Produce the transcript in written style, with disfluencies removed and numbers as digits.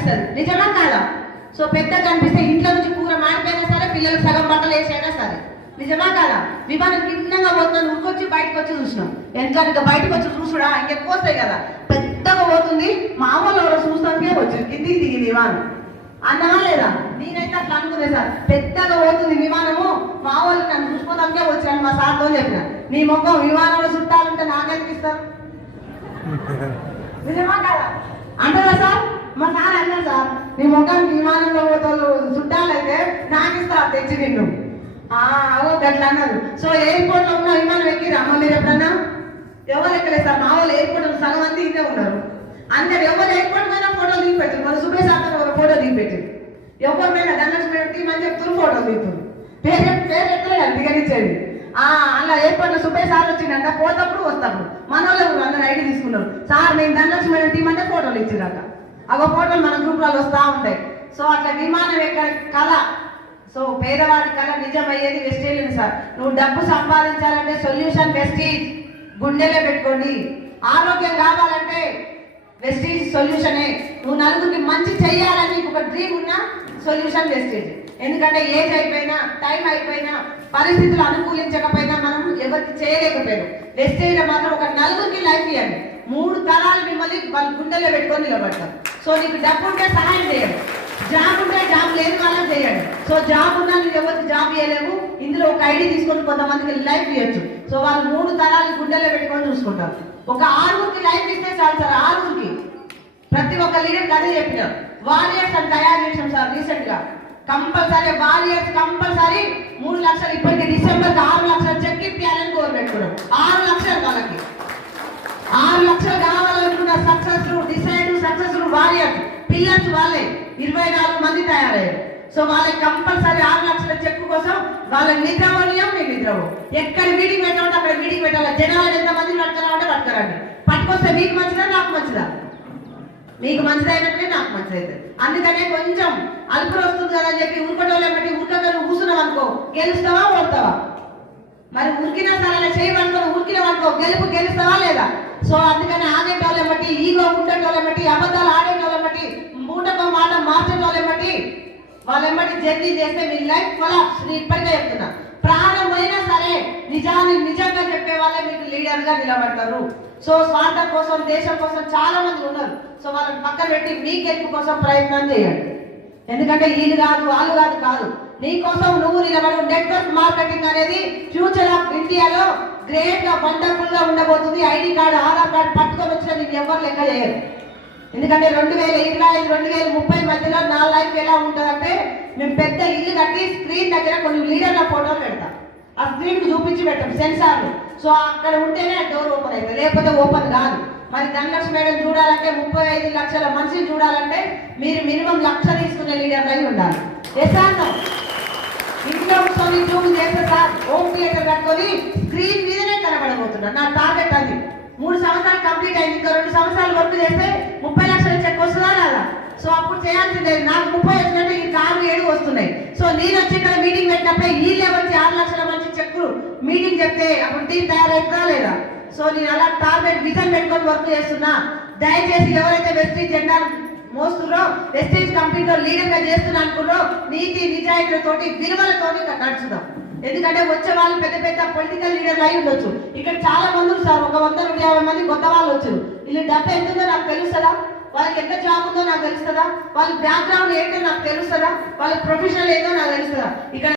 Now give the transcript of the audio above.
కనిపిస్తుంది, నిజమా కాదా? సో పెద్ద కనిపిస్తే ఇంట్లో నుంచి కూర మాడిపోయినా సరే, పిల్లలు సగం బట్టలు వేసైనా సరే, నిజమా కాదా? విమానం కిందంగా పోతున్నాను, ఉరికొచ్చి బయటకు వచ్చి చూసినాం. ఇంకా బయటకు వచ్చి చూసుడా ఇంకెక్కువ వస్తాయి కదా, పెద్దగా పోతుంది. మామూలు చూస్తానికే వచ్చింది, కిందికి దిగింది విమానం. అన్నమా లేదా? నేనైతే అట్లా అనుకునే సార్, పెద్దగా పోతుంది విమానము, మా వాళ్ళు నన్ను చూసుకోవడానికే వచ్చాను. మా సార్తో చెప్పిన, నీ ముఖం విమానంలో చుట్టాలంటే నాకెందుకిస్తారు? నిజమా కాదా అంటారా సార్? మా సార్ అన్నారు, సార్ నీ ముఖం విమానంలో పోతారు చుట్టాలైతే నాకిస్తారు తెచ్చి నిన్ను. అట్లా అన్నారు. సో ఎయిర్పోర్ట్ లో ఉన్న విమానం ఎక్కిరా అమ్మ మీరు ఎప్పుడన్నా? ఎవరు ఎక్కలేదు సార్, మా వాళ్ళు ఎయిర్పోర్ట్ సగం మంది ఇదే ఉన్నారు. అందరు ఎవరు ఎయిర్పోర్ట్ పైన ఫోటోలు దిగి పెట్టారు. మన సుబేష్ సార్ ఎవరు ఫోటో దిగి పెట్టారు, ఎవరి పైన ధనలక్ష్మి టీం అని చెప్తున్నారు, ఫోటో దిగుతారు. పేరు ఎక్కలేదు దిగనిచ్చేది. అలా ఎయిర్పోర్ట్ లో సుబేష్ సార్ వచ్చిందంట, పోతప్పుడు వస్తాము మన వాళ్ళు అందరు ఐడి తీసుకున్నారు. సార్ నేను ధనలక్ష్మి టీం అంటే ఫోటోలు ఇచ్చిందట. అగో ఫోటోలు మన గ్రూప్లలో వస్తూ ఉంటాయి. సో అట్లా విమానం ఎక్కడ కళ, సో పేదవాడి కళ నిజమయ్యేది వెస్టేజ్ సార్. నువ్వు డబ్బు సంపాదించాలంటే సొల్యూషన్ వెస్టేజ్, గుండెలో పెట్టుకోండి. ఆరోగ్యం కావాలంటే వెస్టేజ్ సొల్యూషనే. నువ్వు నలుగురికి మంచి చెయ్యాలని ఒక డ్రీమ్ ఉన్న సొల్యూషన్ వెస్టేజ్. ఎందుకంటే ఏజ్ అయిపోయినా, టైం అయిపోయినా, పరిస్థితులు అనుకూలించకపోయినా, మనం ఎవరికి చేయలేకపోయినాం. వెస్టేజ్ మాత్రం ఒక నలుగురికి లైఫ్ ఇవ్వండి. 3 తరాలు మిమ్మల్ని వాళ్ళ గుండెలో పెట్టుకొని నిలబడతారు. సో నీకు డబ్బు ఉంటే సహాయం చేయండి, జాబ్ ఉంటే జాబ్ లేని వాళ్ళకి చేయండి. సో జాబ్ ఉన్నా నువ్వు ఎవరికి జాబ్ ఇవ్వలేవు. ఇందులో ఒక ఐడి తీసుకొని కొంతమందికి లైఫ్ ఇవ్వచ్చు. సో వాళ్ళు 3 తరాలు గుండెల్లో పెట్టుకొని చూసుకుంటారు. ఒక 6కి లైఫ్ ఇస్తే చాలు సార్. 6కి ప్రతి ఒక్క లీడర్ అదే చెప్పినారు. వారియర్స్ అని తయారు చేసాం సార్ రీసెంట్ గా. కంపల్సరీ వారియర్స్ కంపల్సరీ 3 లక్షలు, ఇప్పటికి డిసెంబర్కి 6 లక్షలు చెక్ ఇప్పించాలని కోరు పెట్టుకున్నాం. 6 లక్షలు వాళ్ళకి 6 లక్షలు కావాలనుకున్న success decide success warriors pillars వాళ్ళే 24 మంది తయారయ్యారు. సో వాళ్ళకి కంపల్సరీ 6 లక్షల చెక్ కోసం వాళ్ళ నిద్రపోనియం, మేము నిద్రపో. ఎక్కడ మీటింగ్ పెట్టాలంటే అక్కడ మీటింగ్ పెట్టాలి. జనాలు ఎంతమంది పట్టుకురామంటే పట్టుకురండి. పట్టుకొస్తే మీకు మంచిదా నాకు మంచిదా? మీకు మంచిదైనట్లే నాకు మంచిదైతే. అందుకనే కొంచెం అలుపులు వస్తుంది కదా అని చెప్పి ఉరకటోళ్ళే బట్టి ఉరకలు కూర్చున్నావు అనుకో, గెలుస్తావా ఓడతావా? మరి ఉరికినా సరే అలా చేయబడుకో, ఉరికిన అనుకో గెలుస్తావా లేదా? సో అందుకని ఆడేటోళ్ళని బట్టి, ఈగో ఉండేటోళ్ళని బట్టి, అబద్ధాలు ఆడేటోళ్ళని బట్టి, మూటకో మాట మార్చేటోళ్ళని బట్టి వాళ్ళెంబటి జర్నీ చేస్తే మీ లైఫ్ కొలాప్స్. నేను ఇప్పటికే చెప్తున్నా, ప్రాణం అయినా సరే నిజాన్ని నిజంగా చెప్పే వాళ్ళే మీకు లీడర్ గా నిలబడతారు. సో స్వార్థం కోసం, దేశం కోసం చాలా మంది ఉన్నారు. సో వాళ్ళని పక్కన పెట్టి మీ గెలుపు కోసం ప్రయత్నం చేయండి. ఎందుకంటే వీళ్ళు కాదు వాళ్ళు కాదు, నీ కోసం నువ్వు నిలబడు. నెట్వర్క్ మార్కెటింగ్ అనేది ఫ్యూచర్ ఆఫ్ ఇండియాలో గ్రేట్ గా వండర్ఫుల్ గా ఉండబోతుంది. ఐడి కార్డు, ఆధార్ కార్డు పట్టుకొని వచ్చిన నీకు ఎవరు లెక్క చేయరు. ఎందుకంటే 2025, 2030 మధ్యలో నా లైఫ్ ఎలా ఉంటుందంటే, మేము పెద్ద ఇల్లు కట్టి స్క్రీన్ దగ్గర కొన్ని లీడర్ల ఫోటోలు పెడతాం. ఆ స్క్రీన్ చూపించి పెట్టాం సెన్సార్లు. సో అక్కడ ఉంటేనే డోర్ ఓపెన్ అవుతుంది, లేకపోతే ఓపెన్ కాదు. మరి ధనలక్ష్మి మేడం చూడాలంటే, 35 లక్షల మనిషిని చూడాలంటే మీరు మినిమం 1 లక్ష తీసుకునే లీడర్లు అయి ఉండాలి. ఎసాను ఇంట్లో కూర్చొని జూమ్ చేస్తే సార్ హోమ్ థియేటర్ కట్టుకొని స్క్రీన్ మీదనే కనబడబోతున్నారు. నా టార్గెట్ అది. 3 సంవత్సరాలు కంప్లీట్ అయింది. ఇంకా 2 సంవత్సరాలు వర్క్ చేస్తే 30 లక్షల చెక్ వస్తుందా రాదా? సో అప్పుడు చేయాల్సిందే. నాకు 30 వచ్చినట్టు ఈ 6-7 వస్తున్నాయి. సో నేను వచ్చి ఇక్కడ మీటింగ్ పెట్టినప్పుడే వీళ్ళే వచ్చి 6 లక్షల మంచి చెక్కులు మీటింగ్ చెప్తే అప్పుడు టీం తయారైతుందా లేదా? సో నేను అలా టార్గెట్ విజన్ పెట్టుకొని వర్క్ చేస్తున్నా. దయచేసి ఎవరైతే వెస్టీజ్ జెండా మోస్తున్నారో, వెస్టీజ్ కంపెనీలో లీడర్ గా చేస్తున్నా అనుకున్నారో, నీతి నిజాయితీలతోటి విలువలతోటి నడుచుదాం. ఎందుకంటే వచ్చే వాళ్ళు పెద్ద పెద్ద పొలిటికల్ లీడర్లు అయి ఉండొచ్చు. ఇక్కడ చాలా మంది సార్, 150 మంది కొత్త వాళ్ళు వచ్చారు. వీళ్ళు డబ్బు ఎంత ఉందో నాకు తెలుస్తుందా? వాళ్ళకి ఎంత జాబ్ ఉందో నాకు తెలుస్తుందా? వాళ్ళ బ్యాక్గ్రౌండ్ ఏంటో నాకు తెలుస్తుందా? వాళ్ళ ప్రొఫెషనల్ ఏందో నాకు తెలుస్తుందా? ఇక్కడ